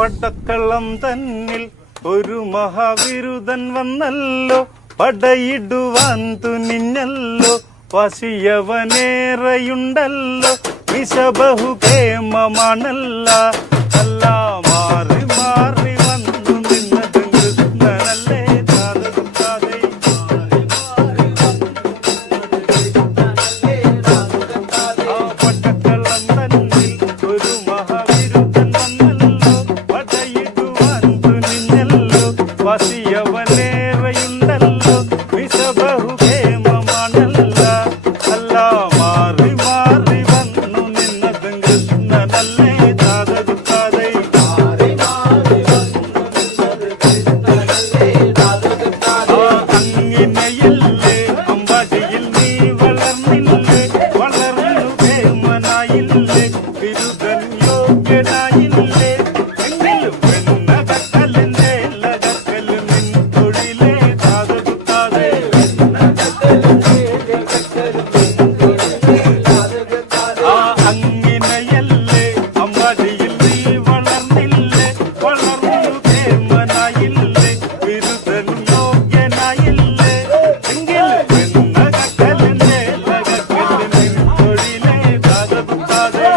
പടക്കളം തന്നിൽ ഒരു മഹാവിരുദൻ വന്നല്ലോ, പടയിടുവാൻ തുനിഞ്ഞല്ലോ, വസിയവനേറെയുണ്ടല്ലോ, വിശ ബഹുകേമമാണല്ല. അല്ല മാറി മാറി വന്നു നിന്നത് കൃഷ്ണനല്ലേ, താതകത്താതെ പടക്കളം തന്നിൽ ഒരു മഹാവിരുദൻ വന്നല്ലോ, പടയിടുവാൻ തുനിഞ്ഞല്ലോ, വസിയവനേറെയുണ്ടല്ലോ, വിശ ബഹുകേമമാണല്ല. അല്ല മാറി മാറി വന്നു നിന്നത് കൃഷ്ണനല്ലേ, താതകത്താതെ അങ്ങിനെയല്ലേ അമ്പാടിയിൽ നീ വളർന്നില്ലേ, വളർന്നു കേമനായില്ലേ, ബിരുദൻ യോഗ്യനായില്ലേ, എങ്കിലും പെണ്ണകക്കലിന്റെ ലകക്കല് നിൻ തൊഴിലേ, താതകത്താതെ അങ്ങിനെയല്ലേ അമ്പാടിയിൽ നീ വളർന്നില്ലേ, വളർന്നു കേമനായില്ലേ, ബിരുദൻ യോഗ്യനായില്ലേ, എങ്കിലും പെണ്ണകക്കലിന്റെ ലകക്കല് നിൻ തൊഴിലേ, താതകത്താതെ